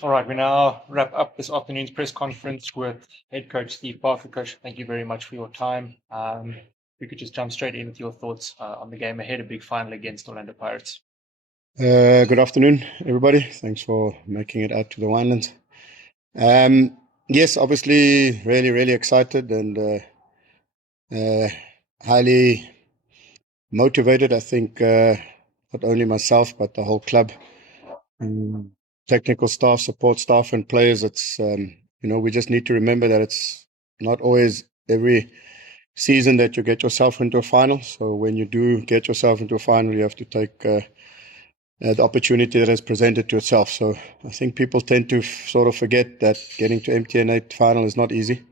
All right, we now wrap up this afternoon's press conference with head coach Steve Barker. Coach, thank you very much for your time. We could just jump straight in with your thoughts on the game ahead, a big final against Orlando Pirates. Good afternoon, everybody. Thanks for making it out to the Winelands. Yes, obviously, really excited and highly motivated. I think not only myself, but the whole club, technical staff, support staff, and players. It's we just need to remember that it's not always every season that you get yourself into a final. So when you do get yourself into a final, you have to take the opportunity that has presented to itself. So I think people tend to sort of forget that getting to MTN8 final is not easy.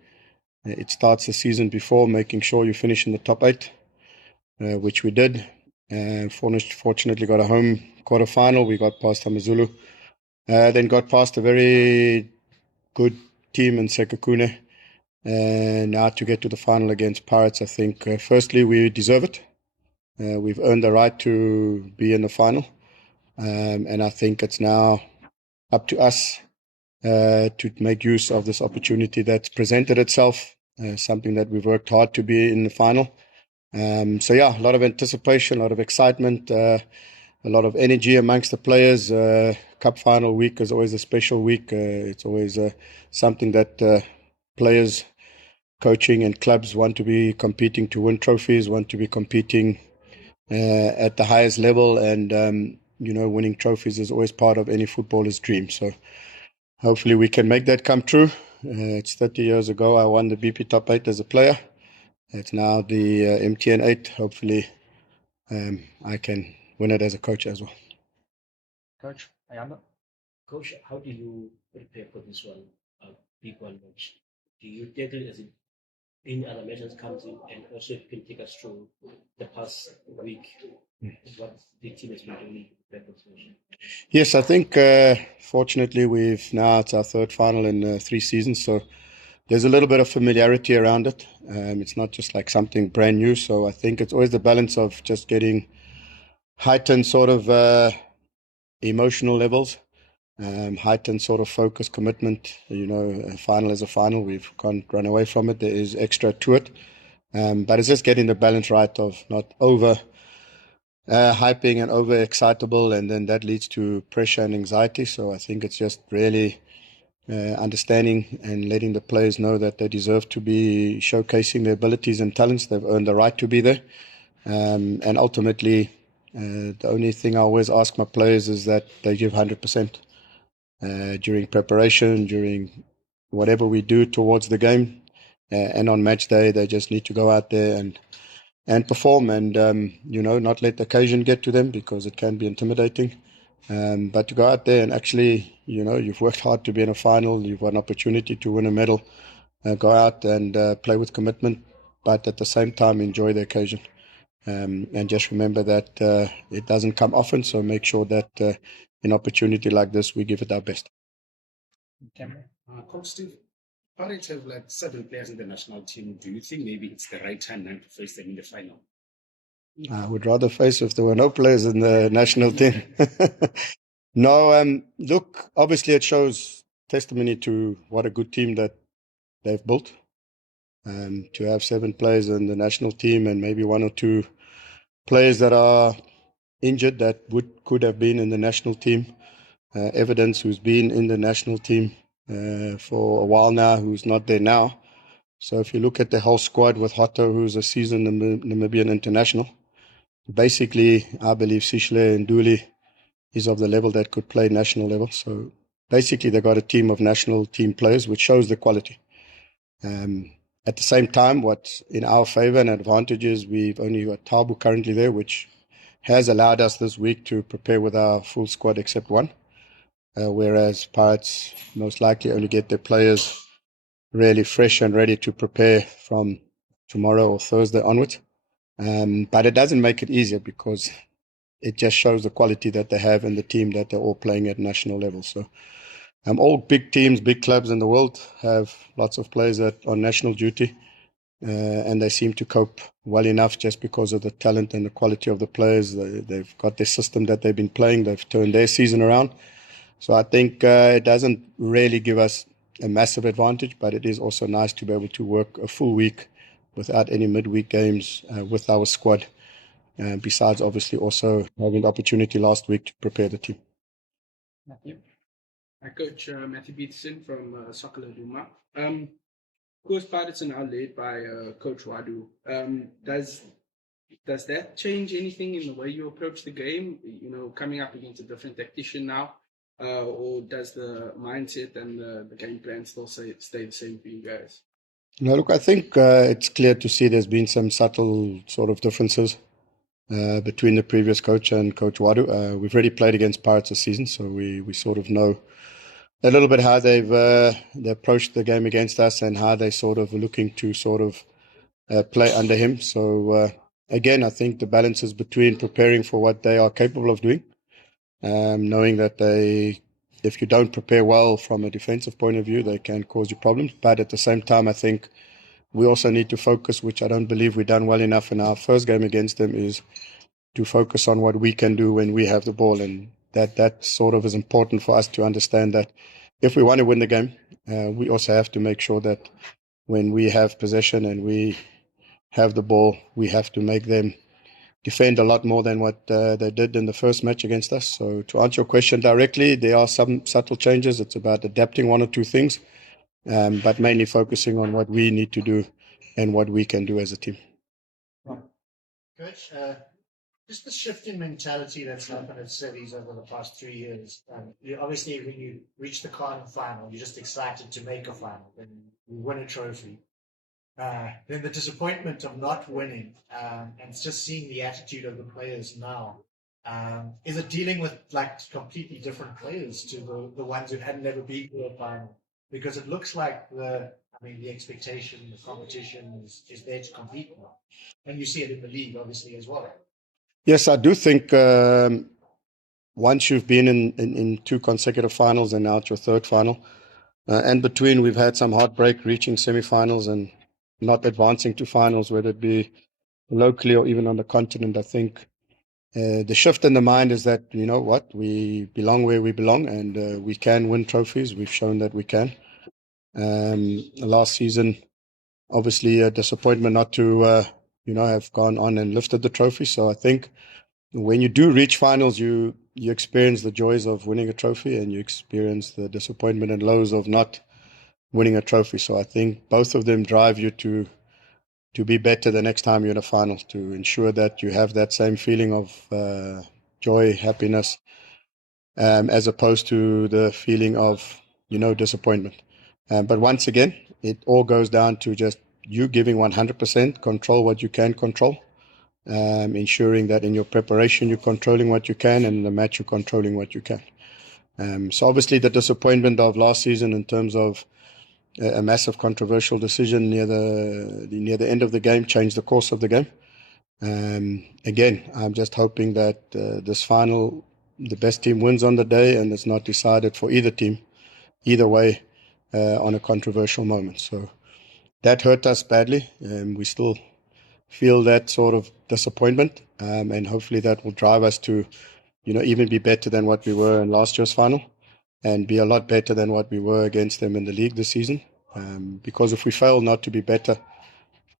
It starts the season before, making sure you finish in the top 8, which we did. And fortunately got a home quarterfinal. We got past Amazulu. Then got past a very good team in Sekakune. And now to get to the final against Pirates, I think firstly we deserve it. We've earned the right to be in the final. And I think it's now up to us to make use of this opportunity that's presented itself, something that we've worked hard to be in the final. So yeah, a lot of anticipation, a lot of excitement, a lot of energy amongst the players. Cup final week is always a special week. It's always something that players, coaching and clubs want to be competing to win trophies, want to be competing at the highest level, and winning trophies is always part of any footballer's dream. So hopefully we can make that come true. It's 30 years ago I won the BP Top 8 as a player. It's now the MTN8. Hopefully I can win it as a coach as well. Coach, Ayanda? Coach, how do you prepare for this one, big one match? Do you tackle it as any other matches comes in, and also if you can take us through the past week, what the team has been doing for this match? Yes, I think fortunately it's our third final in 3 seasons, so there's a little bit of familiarity around it. It's not just like something brand new, so I think it's always the balance of just getting heightened sort of emotional levels, heightened sort of focus, commitment. A final is a final. We can't run away from it. There is extra to it. But it's just getting the balance right of not over hyping and over excitable, and then that leads to pressure and anxiety. So I think it's just really understanding and letting the players know that they deserve to be showcasing their abilities and talents. They've earned the right to be there. And ultimately, the only thing I always ask my players is that they give 100% during preparation, during whatever we do towards the game. And on match day, they just need to go out there and perform and, not let the occasion get to them, because it can be intimidating. But to go out there and actually, you've worked hard to be in a final, you've got an opportunity to win a medal, go out and play with commitment, but at the same time enjoy the occasion. And just remember that it doesn't come often, so make sure that an opportunity like this, we give it our best. Coach Steve, Pirates have like 7 players in the national team. Do you think maybe it's the right time now to face them in the final? I would rather face if there were no players in the national team. No, look, obviously it shows testimony to what a good team that they've built. To have 7 players in the national team and maybe 1 or 2 players that are injured that could have been in the national team. Evidence who's been in the national team for a while now, who's not there now. So if you look at the whole squad with Hotto, who's a seasoned Namibian international, basically I believe Sishle and Nduli is of the level that could play national level. So basically they got a team of national team players, which shows the quality. At the same time, what's in our favor and advantage is we've only got Tabu currently there, which has allowed us this week to prepare with our full squad except 1. Whereas Pirates most likely only get their players really fresh and ready to prepare from tomorrow or Thursday onwards. But it doesn't make it easier, because it just shows the quality that they have in the team, that they're all playing at national level. So all big teams, big clubs in the world have lots of players that are on national duty, and they seem to cope well enough just because of the talent and the quality of the players. They've got their system that they've been playing. They've turned their season around. So I think it doesn't really give us a massive advantage, but it is also nice to be able to work a full week without any midweek games with our squad. Besides, obviously, also having the opportunity last week to prepare the team. Matthew? Hi, Coach Matthew Peterson from Soccer Duma. Of course, Pirates are now led by Coach Wadu. Does that change anything in the way you approach the game? You know, coming up against a different tactician now, or does the mindset and the game plan still stay the same for you guys? No, look, I think it's clear to see there's been some subtle sort of differences between the previous coach and Coach Wadu. We've already played against Pirates this season, so we sort of know a little bit how they've they approached the game against us and how they sort of looking to sort of play under him. So again, I think the balance is between preparing for what they are capable of doing, knowing that if you don't prepare well from a defensive point of view, they can cause you problems. But at the same time, I think we also need to focus, which I don't believe we've done well enough in our first game against them, is to focus on what we can do when we have the ball. And that sort of is important for us to understand that if we want to win the game, we also have to make sure that when we have possession and we have the ball, we have to make them defend a lot more than what they did in the first match against us. So to answer your question directly, there are some subtle changes. It's about adapting one or two things, but mainly focusing on what we need to do and what we can do as a team. Coach, just the shift in mentality that's happened at cities over the past 3 years. Obviously, when you reach the Carling final, you're just excited to make a final and you win a trophy. Then the disappointment of not winning and just seeing the attitude of the players now. Is it dealing with like completely different players to the ones who had never been to a final? Because it looks like the expectation, the competition is there to compete now. And you see it in the league, obviously, as well. Yes, I do think once you've been in two consecutive finals and now it's your third final, and between we've had some heartbreak reaching semi-finals and not advancing to finals, whether it be locally or even on the continent. I think the shift in the mind is that, you know what, we belong where we belong and we can win trophies. We've shown that we can. Last season, obviously a disappointment not to, have gone on and lifted the trophy. So I think when you do reach finals, you experience the joys of winning a trophy and you experience the disappointment and lows of not winning a trophy. So I think both of them drive you to be better the next time you're in a final, to ensure that you have that same feeling of joy, happiness, as opposed to the feeling of, disappointment. But once again, it all goes down to just you giving 100%, control what you can control, ensuring that in your preparation you're controlling what you can, and in the match you're controlling what you can. So obviously the disappointment of last season in terms of a massive controversial decision near the end of the game changed the course of the game. Again, I'm just hoping that this final, the best team wins on the day, and it's not decided for either team, either way, on a controversial moment. So that hurt us badly. We still feel that sort of disappointment, and hopefully that will drive us to, even be better than what we were in last year's final, and be a lot better than what we were against them in the league this season. Because if we fail not to be better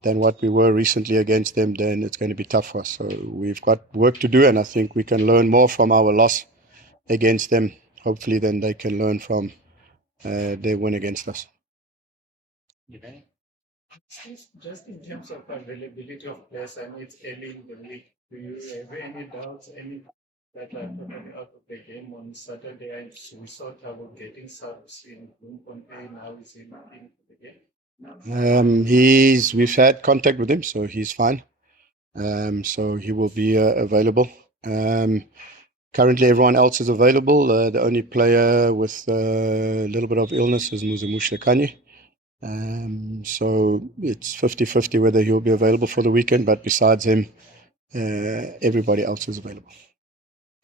than what we were recently against them, then it's going to be tough for us. So we've got work to do, and I think we can learn more from our loss against them, hopefully, than they can learn from their win against us. Okay. Just in terms of availability of players, I know it's early in the week. Do you have any doubts, any that are coming out of the game on Saturday? And we saw Tabo getting subs in Bloemfontein, now is in the game. We've had contact with him, so he's fine. So he will be available. Currently, everyone else is available. The only player with a little bit of illness is Muzimush Lekanye. So it's 50-50 whether he'll be available for the weekend, but besides him, everybody else is available.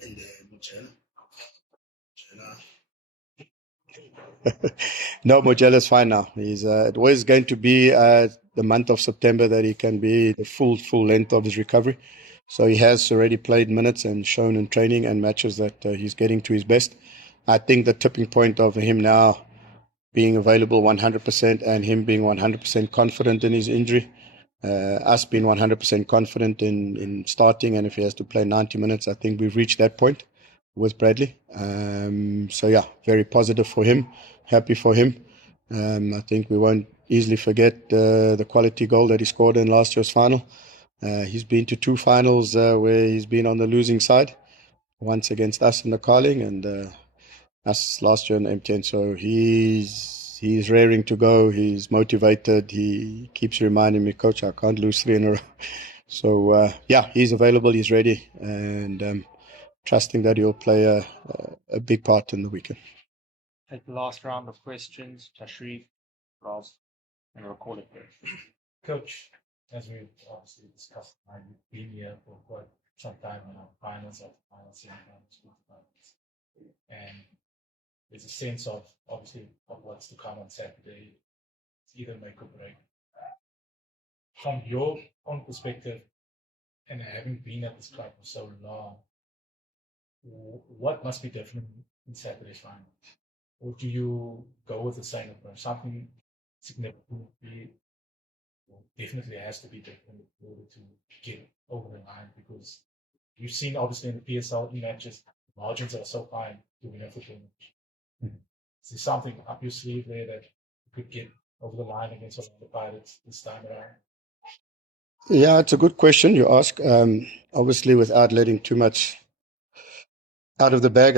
And No, Mojella's fine now. He's it was going to be the month of September that he can be the full length of his recovery. So he has already played minutes and shown in training and matches that he's getting to his best. I think the tipping point of him now being available 100% and him being 100% confident in his injury, us being 100% confident in starting, and if he has to play 90 minutes, I think we've reached that point with Bradley. So yeah, very positive for him, happy for him. I think we won't easily forget the quality goal that he scored in last year's final. He's been to 2 finals where he's been on the losing side, once against us in the Carling and us last year in MTN. So he's raring to go. He's motivated. He keeps reminding me, Coach, I can't lose 3 in a row. So yeah, he's available. He's ready, and trusting that he'll play a big part in the weekend. Take the last round of questions. Tashrif, Rob, and record it there. Coach, as we've obviously discussed, you've been here for quite some time now, finals after finals, semi-finals, quarterfinals. And there's a sense of, obviously, of what's to come on Saturday. It's either make or break. From your own perspective, and having been at this club for so long, what must be different in Saturday's final? Or do you go with the same approach? Something significantly definitely has to be different in order to get over the line, because you've seen obviously in the PSL matches, margins are so fine to win a football match. Is there something up your sleeve there that you could get over the line against the Pirates this time around? Yeah, it's a good question you ask. Obviously, without letting too much out of the bag,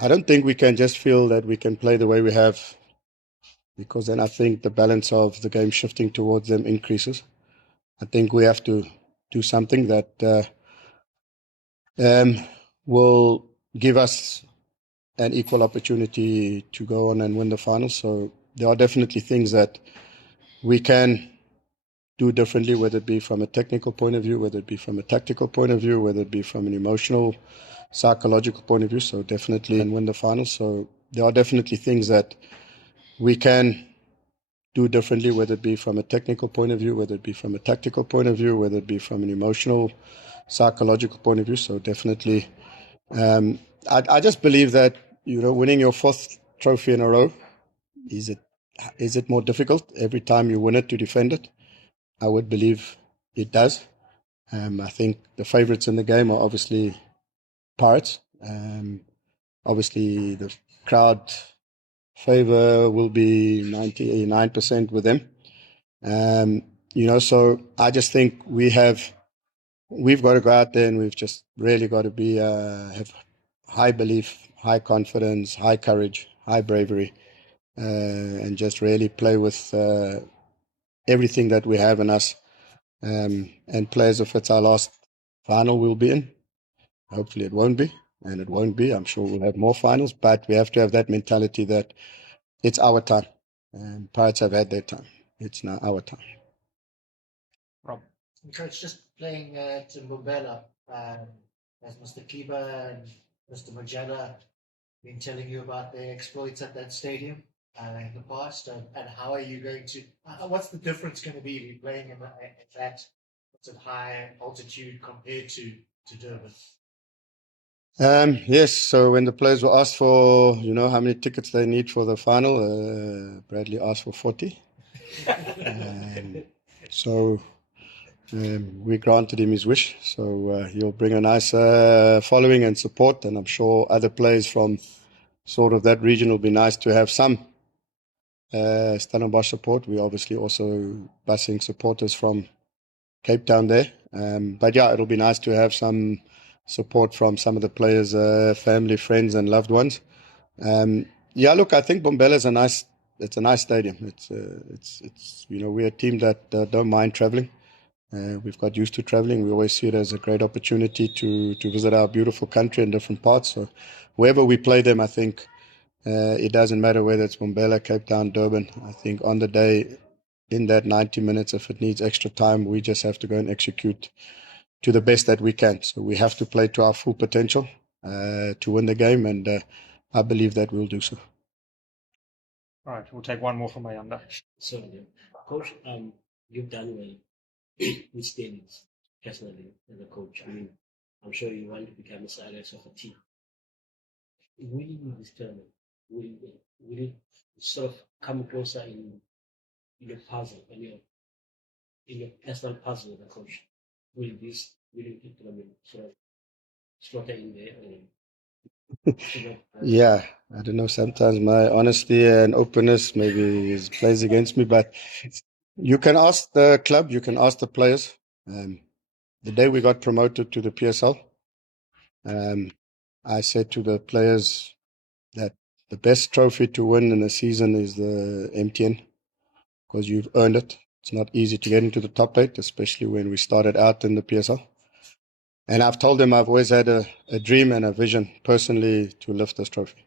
I don't think we can just feel that we can play the way we have, because then I think the balance of the game shifting towards them increases. I think we have to do something that will give us an equal opportunity to go on and win the final. So there are definitely things that we can do differently, whether it be from a technical point of view, whether it be from a tactical point of view, whether it be from an emotional, psychological point of view. So definitely and win the final. So there are definitely things that we can do differently, whether it be from a technical point of view, whether it be from a tactical point of view, whether it be from an emotional, psychological point of view. So definitely, I just believe that, winning your 4th trophy in a row, is it more difficult every time you win it to defend it? I would believe it does. I think the favourites in the game are obviously Pirates. Obviously, the crowd favour will be 99% with them. So I just think we've got to go out there and we've just really got to be have high belief, high confidence, high courage, high bravery, and just really play with everything that we have in us, and play as if it's our last final we'll be in. Hopefully it won't be, and it won't be. I'm sure we'll have more finals, but we have to have that mentality that it's our time. Pirates have had their time. It's now our time. Rob. Coach, just playing to Mbombela, as Mr. Kiba and Mr. Majella been telling you about their exploits at that stadium in the past, and how are you going to? What's the difference going to be if you're playing in that high altitude compared to Durban? Yes, so when the players were asked for, how many tickets they need for the final, Bradley asked for 40. So we granted him his wish. So he'll bring a nice following and support, and I'm sure other players from sort of that region will be nice to have some Stellenbosch support. We're obviously also busing supporters from Cape Town there. But yeah, it'll be nice to have some support from some of the players' family, friends, and loved ones. Yeah, look, I think Mbombela is it's a nice stadium. It's we're a team that don't mind traveling. We've got used to traveling. We always see it as a great opportunity to visit our beautiful country in different parts. So wherever we play them, I think it doesn't matter whether it's Mbombela, Cape Town, Durban. I think on the day, in that 90 minutes, if it needs extra time, we just have to go and execute to the best that we can. So we have to play to our full potential to win the game, and I believe that we'll do so. All right, we'll take one more from Ayanda. So, Coach, you've done well with stadiums, personally, as a coach. I mean, I'm sure you want to become a Silas of a team. winning this tournament, will it sort of come closer in your puzzle, in your personal puzzle as a coach? Will this winning the tournament sort of slaughter in there or Yeah, I don't know. Sometimes my honesty and openness maybe plays against me, but you can ask the club, you can ask the players. The day we got promoted to the PSL, I said to the players that the best trophy to win in the season is the MTN because you've earned it. It's not easy to get into the top 8, especially when we started out in the PSL. And I've told them I've always had a dream and a vision personally to lift this trophy.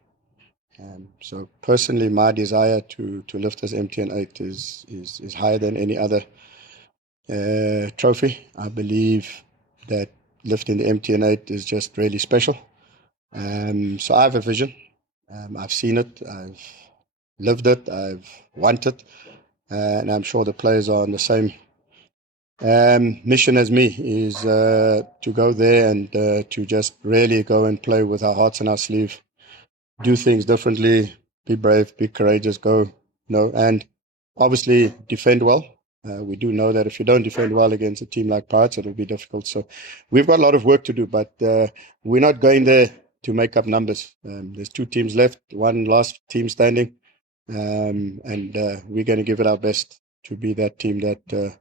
So personally, my desire to lift this MTN8 is higher than any other trophy. I believe that lifting the MTN8 is just really special. So I have a vision. I've seen it. I've lived it. I've wanted, and I'm sure the players are on the same mission as me. Is to go there and to just really go and play with our hearts on our sleeve, do things differently, be brave, be courageous, go, and obviously defend well. We do know that if you don't defend well against a team like Pirates, it'll be difficult. So we've got a lot of work to do, but we're not going there to make up numbers. There's 2 teams left, one last team standing, and we're going to give it our best to be that team that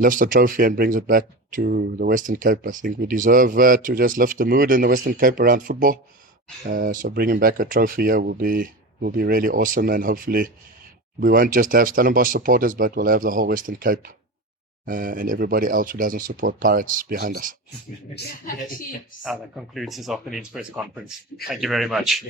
lifts the trophy and brings it back to the Western Cape. I think we deserve to just lift the mood in the Western Cape around football. So bringing back a trophy here will be really awesome, and hopefully we won't just have Stellenbosch supporters, but we'll have the whole Western Cape and everybody else who doesn't support Pirates behind us. That concludes this afternoon's press conference. Thank you very much.